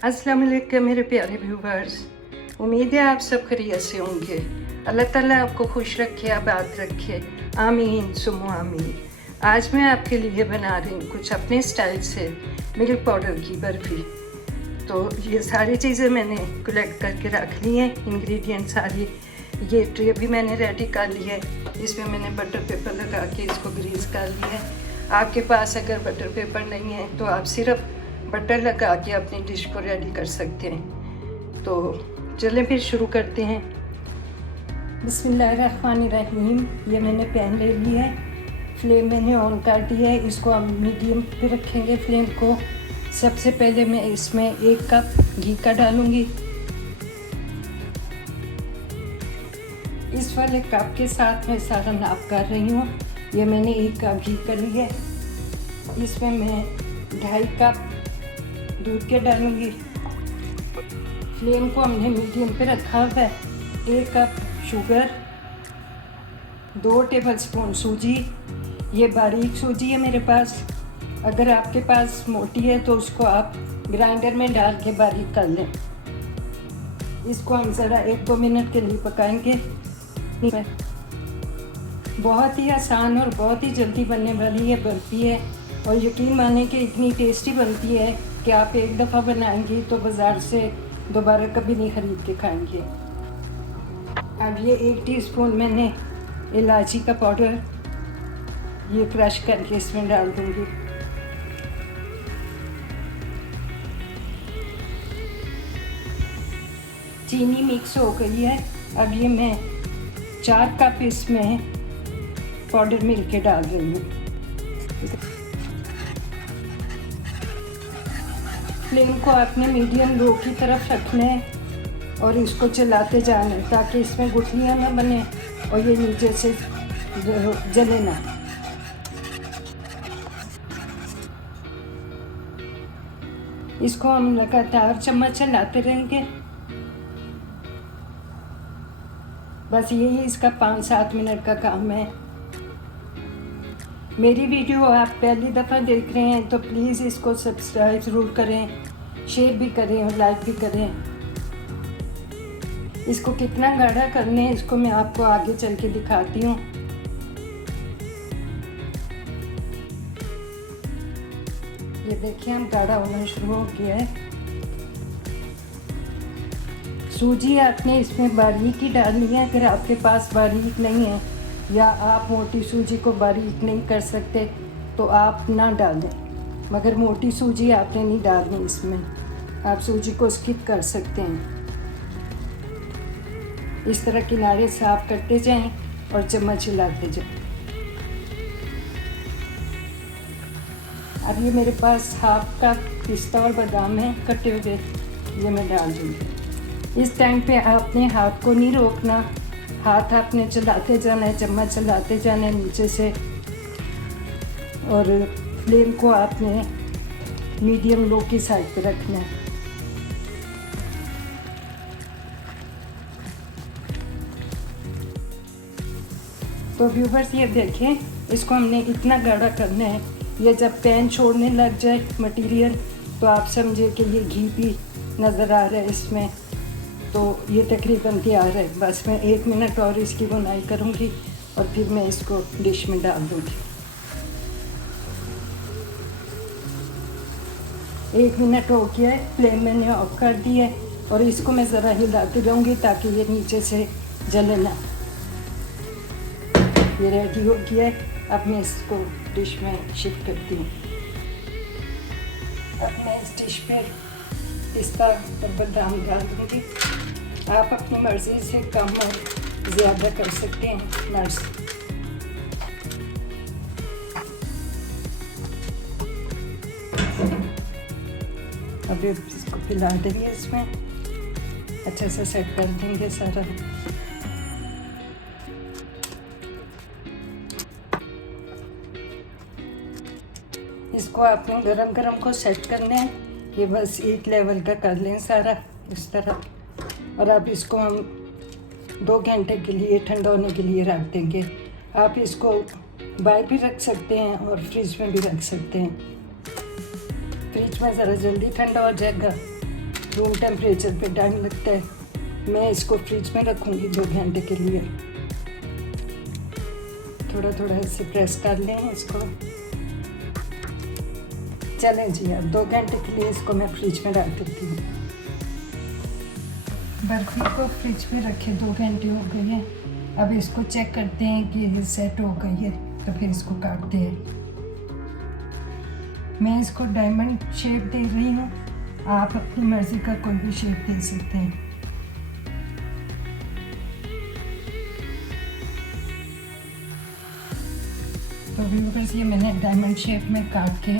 अस्सलाम वालेकुम मेरे प्यारे व्यूवर्स, उम्मीद है आप सब खैरियत से होंगे। अल्लाह ताला आपको खुश रखे, आबाद रखे, आमीन सुम्मा आमीन। आज मैं आपके लिए बना रही हूँ कुछ अपने स्टाइल से मिल्क पाउडर की बर्फ़ी। तो ये सारी चीज़ें मैंने कलेक्ट करके रख ली हैं, इंग्रेडिएंट सारी। ये ट्रे भी मैंने रेडी कर ली है, इसमें मैंने बटर पेपर लगा के इसको ग्रीस कर लिया है। आपके पास अगर बटर पेपर नहीं है तो आप सिर्फ बटर लगा के अपनी डिश को रेडी कर सकते हैं। तो चलें फिर शुरू करते हैं। बिस्मिल्लाहिर्रहमानिर्रहीम। ये मैंने पैन ले लिया है, फ्लेम मैंने ऑन कर दी है। इसको हम मीडियम पे रखेंगे फ्लेम को। सबसे पहले मैं इसमें 1 कप घी का डालूंगी। इस वाले कप के साथ मैं सारा नाप कर रही हूँ। ये मैंने 1 कप घी कर लिया है। इसमें मैं 2.5 कप दूध के डालूंगी। फ्लेम को हमने मीडियम पे रखा हुआ है। 1 कप शुगर, 2 टेबलस्पून सूजी। ये बारीक सूजी है मेरे पास। अगर आपके पास मोटी है तो उसको आप ग्राइंडर में डाल के बारीक कर लें। इसको हम ज़रा 1-2 मिनट के लिए पकाएंगे। बहुत ही आसान और बहुत ही जल्दी बनने वाली ये बर्फ़ी है, और यकीन माने कि इतनी टेस्टी बनती है कि आप एक दफ़ा बनाएंगी तो बाज़ार से दोबारा कभी नहीं ख़रीद के खाएंगे। अब ये 1 टीस्पून मैंने इलायची का पाउडर ये क्रश करके इसमें डाल दूँगी। चीनी मिक्स हो गई है। अब ये मैं 4 कप इसमें पाउडर मिल्क के डाल रही हूँ। फ्लेम को आपने मीडियम लो की तरफ रखना है और इसको चलाते जाना है ताकि इसमें गुठलियाँ ना बने और ये नीचे से जले ना। इसको हम लगातार चम्मच चलाते रहेंगे। बस यही इसका 5-7 मिनट का काम है। मेरी वीडियो आप पहली दफ़ा देख रहे हैं तो प्लीज़ इसको सब्सक्राइब ज़रूर करें, शेयर भी करें और लाइक भी करें। इसको कितना गाढ़ा करना है इसको मैं आपको आगे चल के दिखाती हूँ। ये देखिए हम गाढ़ा होना शुरू हो गया है। सूजी आपने इसमें बारीक ही डालनी है। अगर आपके पास बारीक नहीं है या आप मोटी सूजी को बारीक नहीं कर सकते तो आप ना डालें, मगर मोटी सूजी आपने नहीं डालनी इसमें। आप सूजी को स्किप कर सकते हैं। इस तरह किनारे साफ करते जाएं और चम्मच हिलाते जाएं। अब ये मेरे पास 1/2 कप पिस्ता और बादाम है कटे हुए, ये मैं डाल दूँगी। इस टाइम पे आपने हाथ को नहीं रोकना, हाथ आपने चलाते जाना है, चम्मच चलाते जाना है नीचे से, और फ्लेम को आपने मीडियम लो की साइड पे रखना है। तो व्यूवर्स ये देखें, इसको हमने इतना गाढ़ा करना है, ये जब पैन छोड़ने लग जाए मटेरियल तो आप समझे कि ये घी भी नज़र आ रहा है इसमें। तो ये तकरीबन तैयार है। बस मैं 1 मिनट और इसकी बुनाई करूँगी और फिर मैं इसको डिश में डाल दूँगी। 1 मिनट हो गया है, फ्लेम मैंने ऑफ कर दी है और इसको मैं ज़रा हिलाती रहूँगी ताकि ये नीचे से जले ना। ये रेडी हो गया है। अब मैं इसको डिश में शिफ्ट करती हूँ। अब मैं इस डिश पर पिस्ता और बादाम डाल दूँगी। आप अपनी मर्ज़ी से कम और ज़्यादा कर सकते हैं नट्स। अब इसको पिला देंगे, इसमें अच्छे से सेट कर देंगे सारा। इसको आपने गरम गरम को सेट करना है। ये बस एक लेवल का कर लें सारा इस तरह, और अब इसको हम 2 घंटे के लिए ठंडा होने के लिए रख देंगे। आप इसको बाहर भी रख सकते हैं और फ्रिज में भी रख सकते हैं। फ्रिज में ज़रा जल्दी ठंडा हो जाएगा रूम टेम्परेचर पे टाइम लगता है। मैं इसको फ्रिज में रखूँगी 2 घंटे के लिए। थोड़ा थोड़ा ऐसे प्रेस कर लें इसको। चलें जी, अब 2 घंटे के लिए इसको मैं फ्रिज में डाल देती हूँ। बर्फ़ी को फ्रिज में रखे 2 घंटे हो गए हैं। अब इसको चेक करते हैं कि ये सेट हो गई है, तो फिर इसको काटते हैं। मैं इसको डायमंड शेप दे रही हूँ, आप अपनी मर्ज़ी का कोई भी शेप दे सकते हैं। तो व्यूअर्स, ये मैंने डायमंड शेप में काट के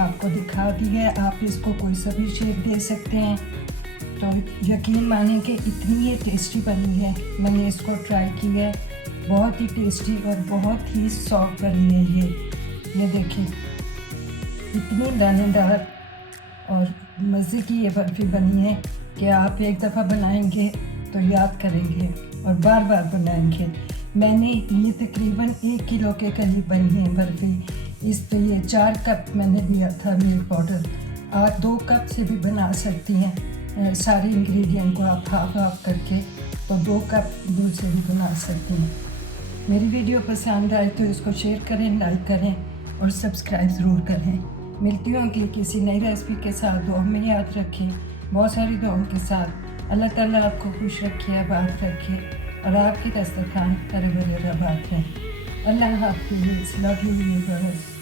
आपको दिखा दी है। आप इसको कोई सा भी शेप दे सकते हैं। तो यकीन मानें कि इतनी ये टेस्टी बनी है। मैंने इसको ट्राई की है, बहुत ही टेस्टी और बहुत ही सॉफ्ट बनी है ये देखिए, इतनी दानेदार और मज़े की ये बर्फ़ी बनी है कि आप एक दफ़ा बनाएंगे तो याद करेंगे और बार बार बनाएंगे। मैंने ये तकरीबन 1 किलो के करीब बनी है बर्फ़ी। इस पे ये 4 कप मैंने लिया था मिल्क पाउडर। आप 2 कप से भी बना सकती हैं। सारे इंग्रेडिएंट को आप हाफ करके तो 2 कप दूध से भी बना सकती हैं। मेरी वीडियो पसंद आए तो इसको शेयर करें, लाइक करें और सब्सक्राइब ज़रूर करें। मिलती हूँ अगली किसी नई रेसिपी के साथ। दुआ में याद रखें, बहुत सारी दुआओं के साथ। अल्लाह ताला आपको खुश रखे, आबाद रखे और आपकी दस्तरखान हरे भरे आबाद रहें। अल्लाह हाफ़िज़। Love you viewers.